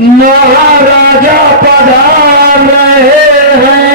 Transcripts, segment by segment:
महाराजा पधार रहे हैं।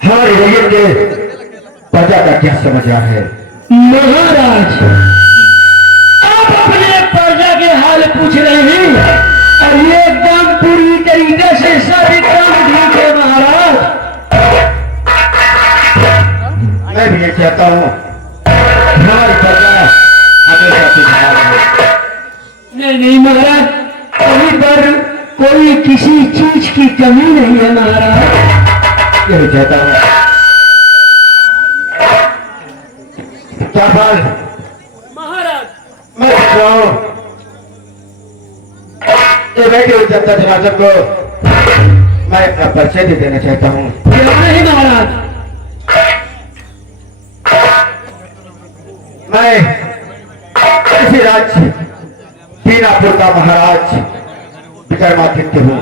हमारे रैयत के प्रजा का क्या समझा है? महाराज, आप अपने प्रजा के हाल पूछ रहे हैं और ये एकदम पूरी तरीके से सभी काम ठीक है महाराज। मैं भी ये चाहता हूँ हमारी प्रजा हमेशा सुधार हो। नहीं महाराज, कहीं पर कोई किसी चीज की कमी नहीं है महाराज। यही चाहता हूँ। क्या बात महाराज, मैं सोच रहा हूँ ये बैठे हुए जनता जनार्दन को मैं अपना परिचय भी देना चाहता हूँ। क्यों नहीं महाराज? मैं इसी राज्य दीनापुर का महाराज विक्रमादित्य हूँ।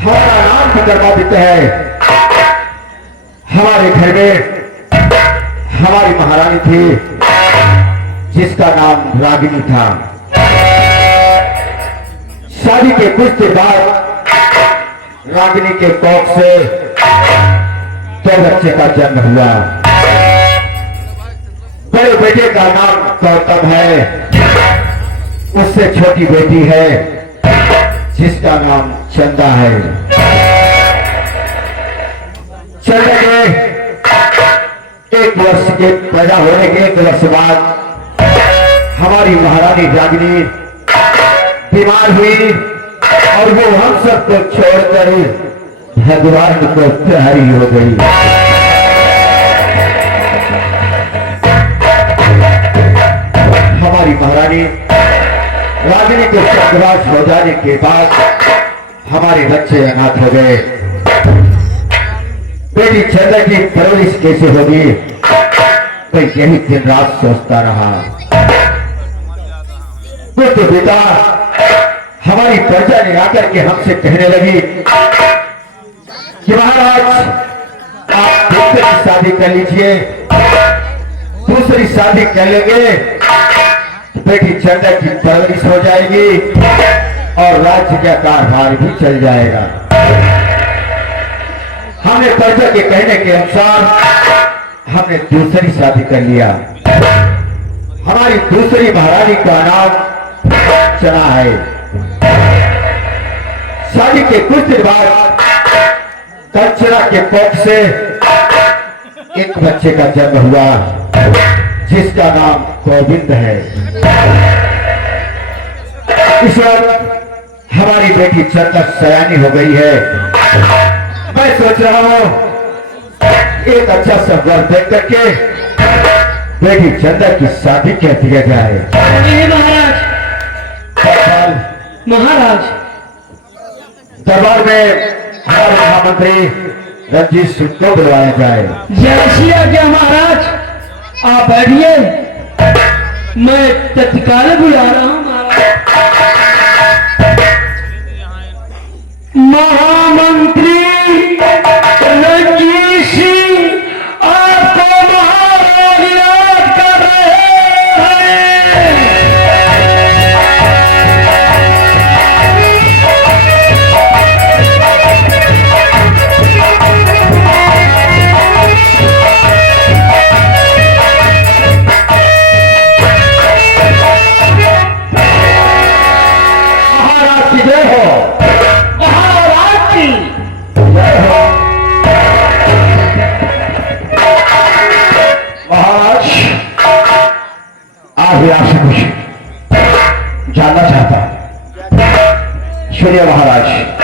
हमारा नाम विक्रमादित्य है। हमारे घर में हमारी महारानी थी जिसका नाम रागिनी था। शादी के कुछ दिन बाद रागिनी के कोख से 2 बच्चे का जन्म हुआ। बड़े बेटे का नाम गौतम है, उससे छोटी बेटी है जिसका नाम चंदा है। चंदा के 1 वर्ष के पैदा होने के 1 वर्ष बाद हमारी महारानी रागिनी बीमार हुई और वो हम सबको छोड़कर भगवान को प्यारी हो गई। हमारी महारानी रागिनी को स्वर्गवास हो जाने के बाद हमारे बच्चे अनाथ हो गए। बेटी चंदा की परवरिश कैसे होगी तो यही दिन रात सोचता रहा। तो पिता हमारी प्रजा ने आकर के हमसे कहने लगी कि महाराज आप बेटे की शादी कर लीजिए, दूसरी शादी कर लेंगे, बेटी चंदा की परवरिश हो जाएगी और राज्य का कारभार भी चल जाएगा। हमने प्रजा के कहने के अनुसार हमने दूसरी शादी कर लिया। हमारी दूसरी महारानी का नाम चना है। शादी के कुछ दिन बाद कंचना के कोख से एक बच्चे का जन्म हुआ जिसका नाम गोविंद है। इस वक्त हमारी बेटी चंदा सयानी हो गई है। मैं सोच रहा हूं एक अच्छा सा वर देख करके बेटी चंदा की शादी कह दिया जाए। महाराज, महाराज, दरबार में हमारे महामंत्री रंजीत सिंह को बुलवाया जाए। जैसी आज्ञा महाराज, आप बैठिए, मैं तत्काल बुला रहा हूं महामंत्री रंजीत सिंह आपको महाराज याद कर रहे हैं। सुनिए महाराज।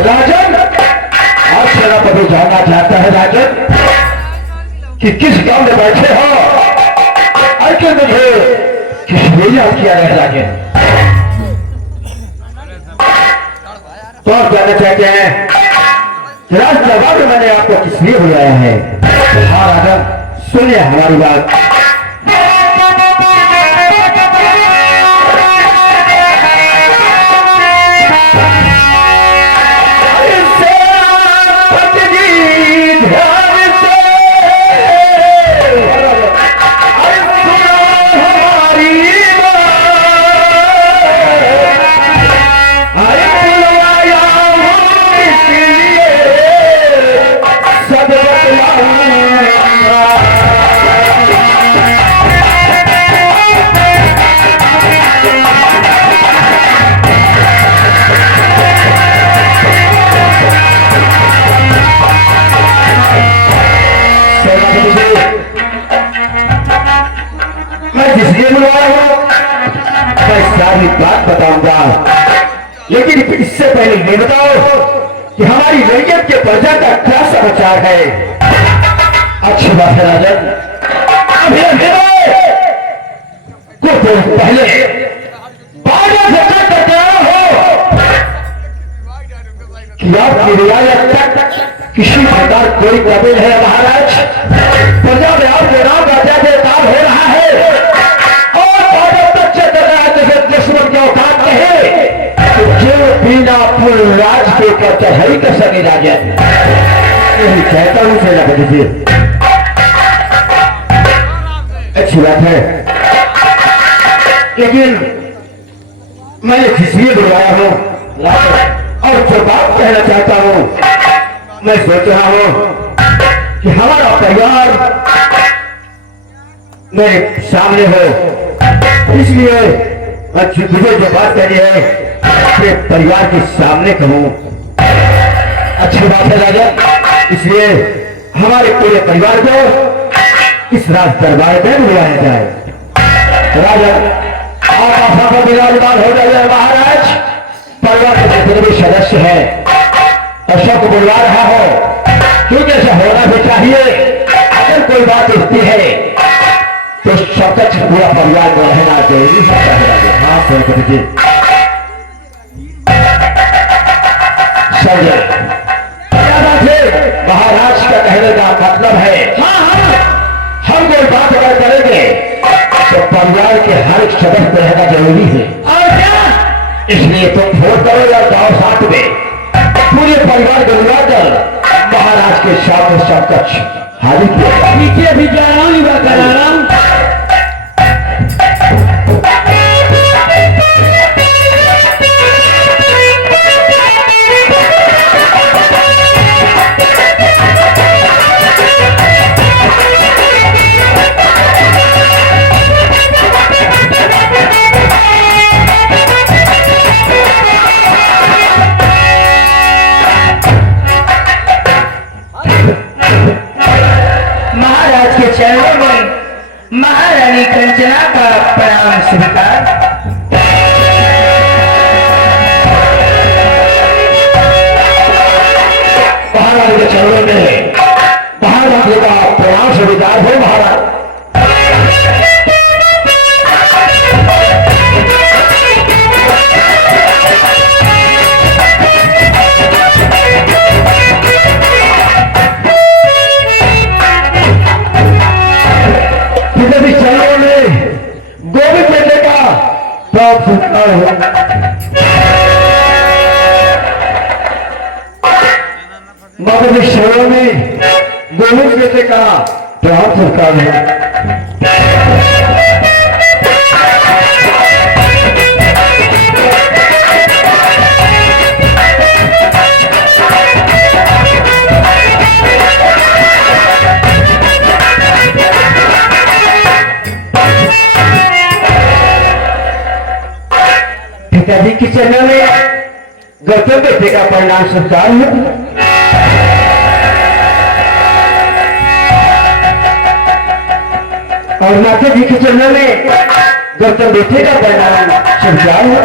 राजन, आप सेनापति जानना चाहता है राजन कि किस गांव में बैठे हो और क्यों मुझे किस लिए याद किया है राजन? तो आप जानना चाहते हैं राज दरबार में मैंने आपको किस लिए बुलाया है? हाँ राजन, सुनिए हमारी बात। सारी बात बताऊंगा, लेकिन इससे पहले ये बताओ कि हमारी रैयत के प्रजा का क्या समाचार है? अच्छी बात है राजन, अभी कुछ देर पहले बाजा से तक हो कि आपकी रियायत तक किसी प्रकार कोई कबील है महाराज? प्रजा में आपके नाम का जय जयकार हो रहा है जो बिना पुल राज के ऊपर चढ़ाई कर सके राजन, यही कहता हूं सेनापति जी। अच्छी बात है, लेकिन मैं इसलिए बुलाया हूं और जो बात कहना चाहता हूं, मैं सोच रहा हूं कि हमारा परिवार मेरे सामने हो, इसलिए मुझे जो बात करनी है अपने परिवार के सामने कहूं। अच्छी बात है राजा, इसलिए हमारे पूरे परिवार को इस राज दरबार में बुलाया जाए। राजा आप आशा पर विराजमान हो जाइए महाराज। परिवार के जितने भी सदस्य हैं और सबको बुलवा रहा हो, क्योंकि ऐसा होना भी चाहिए। अगर कोई बात उठती है तो सकच पूरा परिवार को रहना जरूरी है। हाँ सेनापति जी, महाराज का कहने का मतलब है हम कोई बात अगर करेंगे तो परिवार के हर एक सदस्य रहना जरूरी है। और क्या? इसलिए तुम फोन करो या गाँव साथ में पूरे परिवार को बुलाकर महाराज के सामने समकक्ष हाजिर किया। पीछे भी जा रहा हूँ, स्वीकार। महाराज के चरणों में महाराज का प्रयास विदार हो महाराज। किसी चरणों में गोविंद बेटे का प्राप्त संस्कार हो। बाबा के शरणों में गोविंद बेटे का प्राप्त संस्कार हो। पिताजी के चरणों में गौतम बेटे का परिणाम संस्कार हो। और माता जी के चरणों में गौतम बेटे का परिणाम संस्कार हो।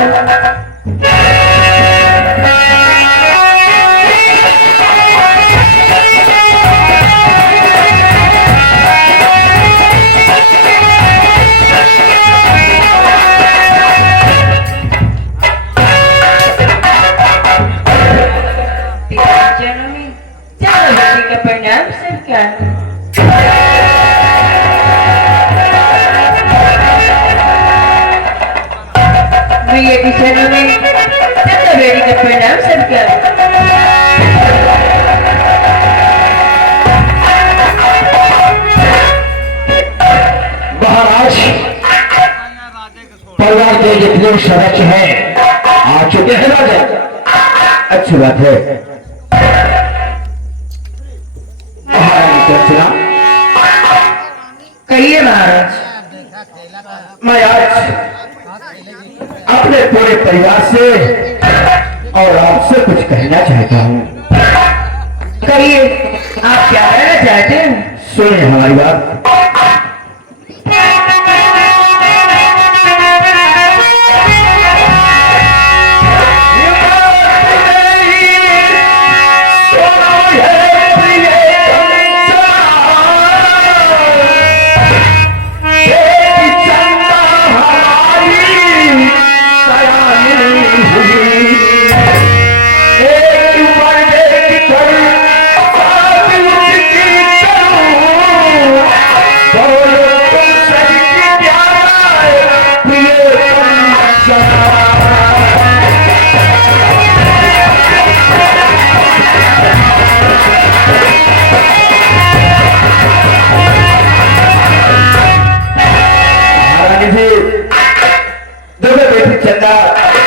परिणाम संस्कार भैया की चरणों में चंदा बेटी का परिणाम संस्कार। महाराज परिवार के जितने सदस्य हैं आ चुके हैं राजा। अच्छी बात है। कहिए महाराज। मैं आज अपने पूरे परिवार से और आपसे कुछ कहना चाहता हूँ। कहिए आप क्या कहना चाहते हैं। सुनिए हमारी बात।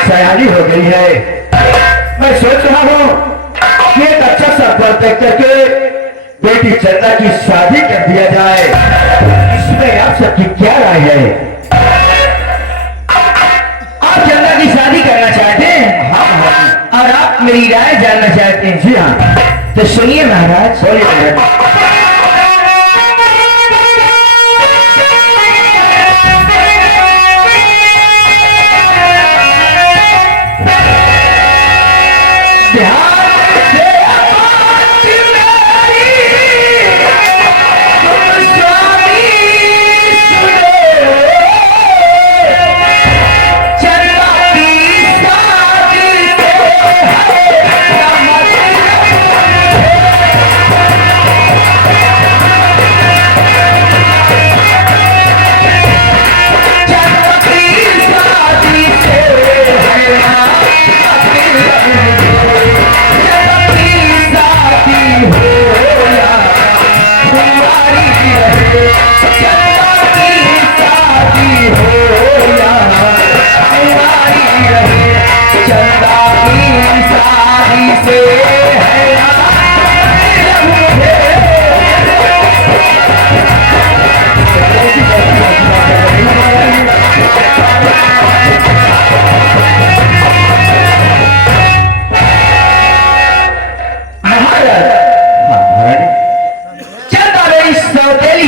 सयानी हो गई है। मैं सोच रहा हूँ कि एक अच्छा संपर्क तय करके बेटी चंदा की शादी कर दिया जाए। इसमें आप सबकी क्या राय है। आप चंदा की शादी करना चाहते हैं। हाँ। और आप मेरी राय जानना चाहते हैं। जी हाँ। तो सुनिए महाराज। बोलिए महाराज।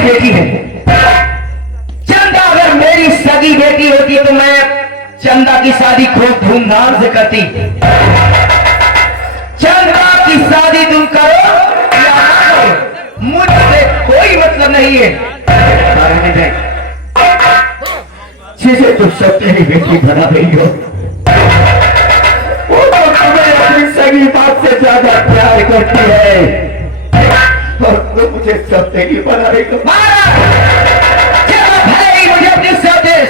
बेटी है। चंदा अगर मेरी सगी बेटी होती है तो करती। चंदा की शादी तुम करो या ना करो, मुझसे कोई मतलब नहीं है। जिसे तुम सब तेरी बेटी बना रही हो, वो तो तुम्हें अपनी सगी बात से ज्यादा प्यार करती है, और तुम मुझे सब तेरी बना रही हो। मुझे अपनी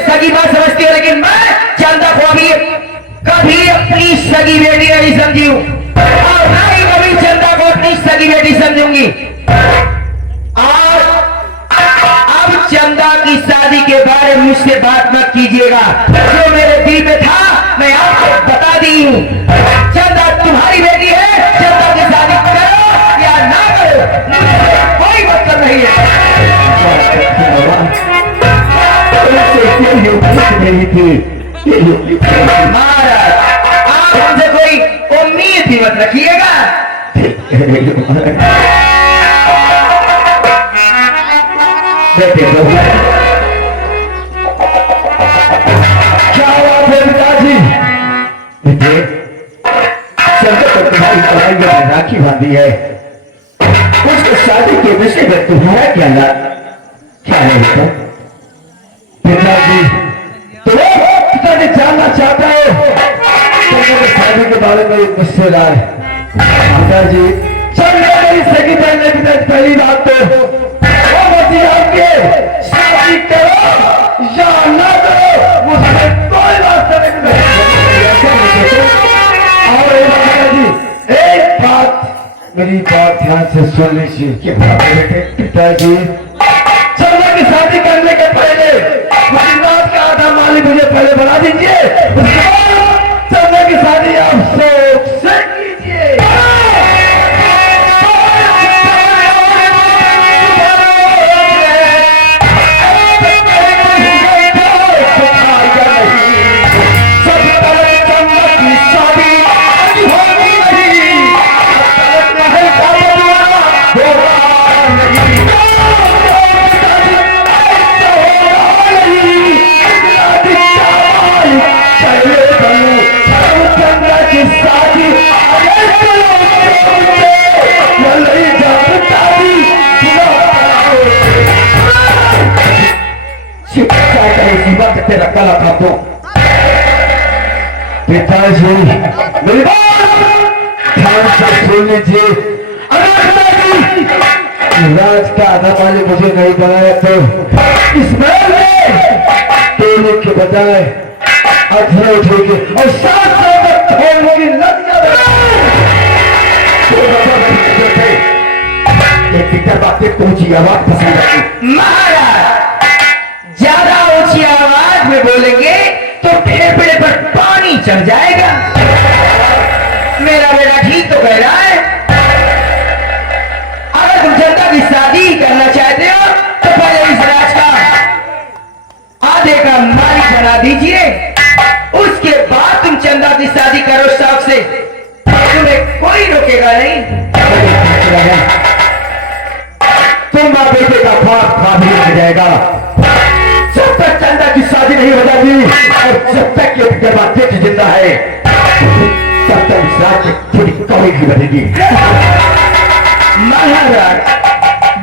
सगी बात समझती है, लेकिन मैं चंदा को अभी कभी अपनी सगी बेटी नहीं समझी हूं, और ना ही कभी चंदा को अपनी सगी बेटी समझूंगी। अब चंदा की शादी के बारे में मुझसे बात मत कीजिएगा। जो मेरे दिल में था मैं आपको बता दी हूं। चंदा तुम्हारी बेटी है, चंदा की शादी करो या ना करो, मुझसे कोई मतलब नहीं है। महाराज, आप हमसे कोई उम्मीद भी मत रखिएगा। बेटे क्या बात है पिताजी? बेटे चंदा तो तुम्हारी कलाई में राखी बांधी है, उसके शादी के विषय में तुम्हारा क्या है बेटा? पिताजी तो पिताजी जानना चाहता है चंदा की शादी के बारे में एक मुझसे राय। पिताजी चंदा मेरी सगी बहन है। पिताजी पहली बात तो आपके शादी करो या ना करो, मुझसे कोई वास्ता नहीं। और एक बात मेरी बात ध्यान से सुन लीजिए कि बेटे पिताजी चंदा की शादी करने के पहले मुझे रात का आधा मालिक मुझे पहले बना दीजिए, उसके बाद चंदा की शादी आप शौक से कीजिए। पिताजी मेरी ध्यान से सुन लीजिए, राज का आधा मालिक मुझे नहीं बनाया तो इस महल में तोड़ने के बजाय अधूरे उठेंगे और साथ छोड़ने की लग बातें ऊंची आवाज पसंद आती। महाराज ज्यादा ऊंची आवाज में बोलेंगे तो फेफड़े पर पानी चढ़ जाएगा। मेरा बेटा ठीक तो कह रहा है। अगर तुम चंदा की शादी करना चाहते हो तो पहले इस राज का आधे का मालिक बना दीजिए, उसके बाद तुम चंदा की शादी करो शौक से, तुम्हें कोई रोकेगा नहीं। तुम बेटे का खा भी रह जाएगा जब तक चंदा की शादी नहीं हो जाती, और जब तक ये बेटे जिंदा है तब तक इस राज में थोड़ी कौड़ी की बनेगी। महाराज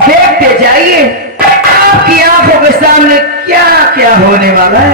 देखते जाइए आपकी आंखों के सामने क्या क्या होने वाला है।